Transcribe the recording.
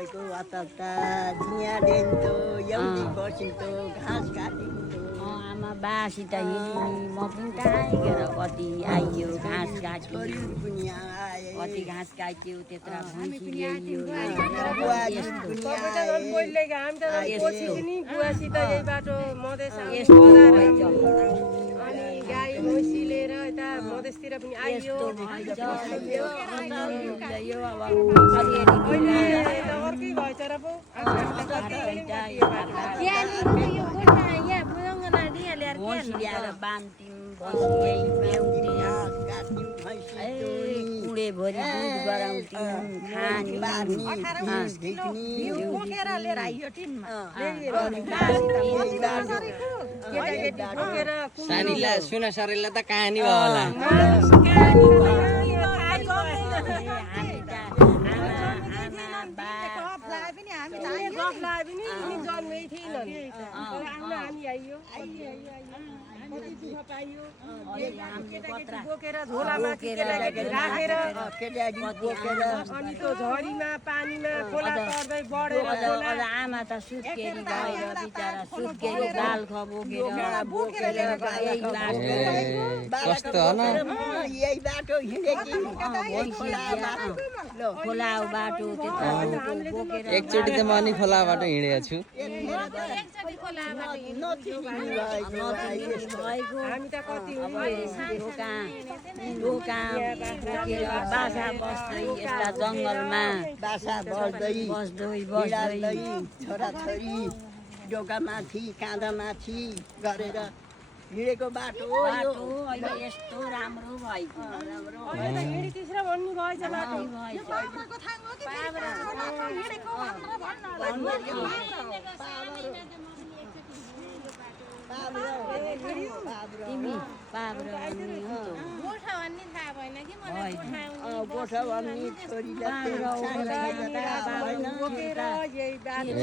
गएको अतता झिया डेन्टो एउटी बसिन्तो घाँस काटिन्तो आमा बासित हिँड्ने म पनि कहाँ गएर कति आइयो घाँस काट्यो पनि आए कति घाँस काट्यो त्यत्र भुइँ ल्याइयो बुवाजी पनि आए बुवासित यही बाटो मधेस यस्तो भइन्छ अनि गाई मैसी लिएर यता मधेसतिर पनि आइयो यो अब अहिले त अर्कै भएछ र पो भैँसी ल्याएर बान्थ्यौँ भैँसी यही ब्याउँथ्यौँ कुँडे भरि दुध गराउँथ्यौँ सानीलाई सुन सरेलाई त कहानी भयो होला जन्मै थिएनन् हामी आइयो बोकेर झोलामा केटाकेटी राखेर अनि त्यो झरीमा पानीमा खोला तर्दै बढेर आमा त सुत्केरी गएर बिचरा सुत्केरी दाल बोकेर यही कस्तो हो न यही बाटो हिँडेकी खोला बाटो त्यता बोकेर एकचोटि त म नि खोलाबाट हिँडेको छु हामी त कति ढोका बोकेर बासा बस्दै यस्ता जङ्गलमा बासा बस्दै बस्दै छोराछोरी ढोकामाथि काँधामाथि गरेर हिँडेको बाटो अहिले यस्तो राम्रो भएको अहिले त हिँडी तिस्रा भन्नु भएछ बाटो तिमी पाब्रो गोठा भन्ने छोरीलाई बोकेर यही बाटो